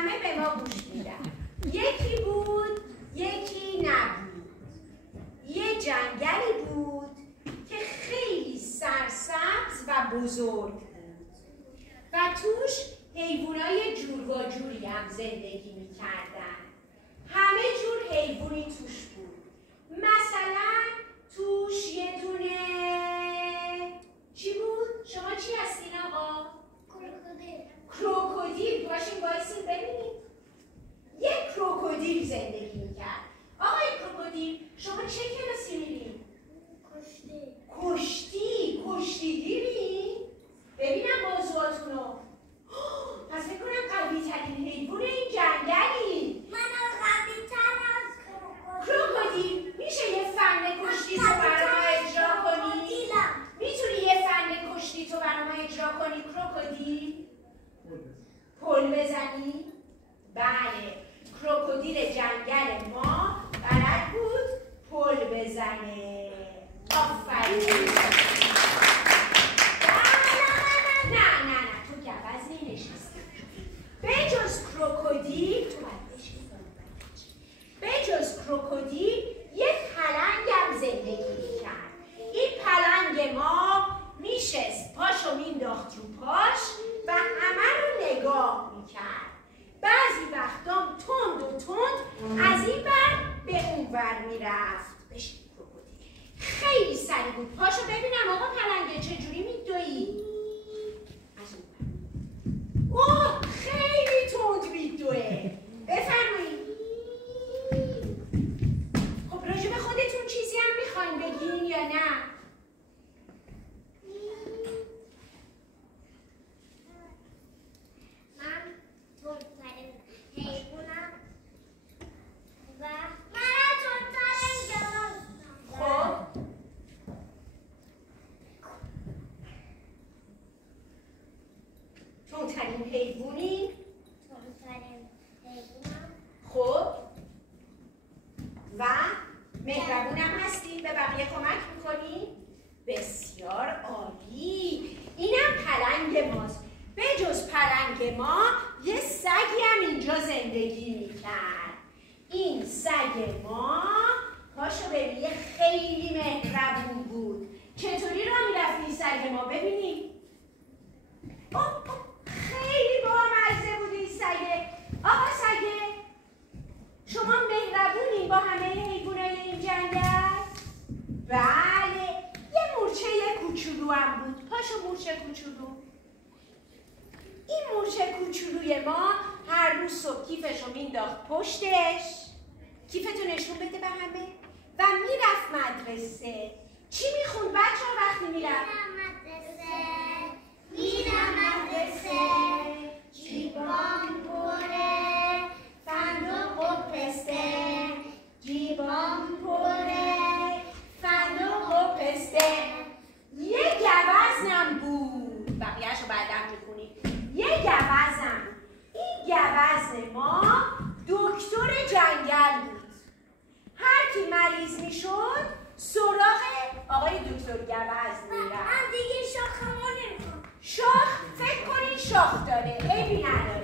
همه به ما گوش میدن. یکی بود یکی نبود. یه جنگلی بود که خیلی سرسبز و بزرگ بود و توش حیوانای جور و جوری هم زندگی میکردن. همه جور حیوانی توش بود. مثلا توش یه دونه چی بود؟ شما چی هستین آقا؟ کروکودیل. باشین بایستین ببینید. یک کروکودیل زندگی میکرد. آقای کروکودیل شما چه کلاسی میرین؟ کشتیگیری؟ ببینم موضوعاتونو. پس فکر کنم قوی ترین حیوان این جنگلی. منم قوی تر از کروکودیل میشه یه فن کشتی تو برام اجرا کنی؟ میتونی یه فن کشتی تو برام اجرا کنی کروکودیل؟ پل بزنی؟ بله، کروکودیل جنگل ما بلد بود پل بزنه. آفرین. نه تو گوز نشستی. بجز کروکودیل یک پلنگ هم زندگی میکرد. این پلنگ ما میشست پاشو مینداخت رو پاش و همه رو نگاه میکرد. بعضی وقتام تند از این ور به اون ور میرفت. بشین کروکودیل خیلی سریع بود. پاشو ببینم آقا پلنگه چجوری میدویی؟ اوه خیلی تند میدوه. بفرمایید. خب راجع به خودتون چیزی هم میخواین بگین یا نه؟ من تندترین حیوانم و من تندترین گوزم. خب تندترین حیوانی؟ تندترین حیوانم. خب و مهربونم هستی؟ به بقیه کمک میکنی؟ بسیار عالی. اینم پلنگ ماست. به جز پلنگ ما یه سگی هم اینجا زندگی میکرد. این سگ ما پاشو ببین خیلی مهربون بود. چطوری را میرفتی سگ ما ببینی؟ خیلی بامزه بود این سگه. آقا سگه شما مهربونی با همه حیوانای این جنگل؟ بله. یه مورچه کوچولو هم بود. پاشو مورچه کوچولو. این مورچه کوچولوی ما هر روز صبح کیفشو مینداخت پشتش. کیفتو نشون بده به همه و میرفت مدرسه. چی میخوند بچه ها وقتی میرفت؟ میرم مدرسه جیبام پره فندق و پسته. جیبام پره فندق و پسته. یه گوزنم بود. بقیه‌شو بعداً می‌خونی. یه گوزنم. این گوزن ما دکتر جنگل بود. هر کی مریض میشد سراغ آقای دکتر گوز میرفت. من دیگه شاخمو نمیخوام. شاخ فکر کنین شاخ داره. عیبی نداره.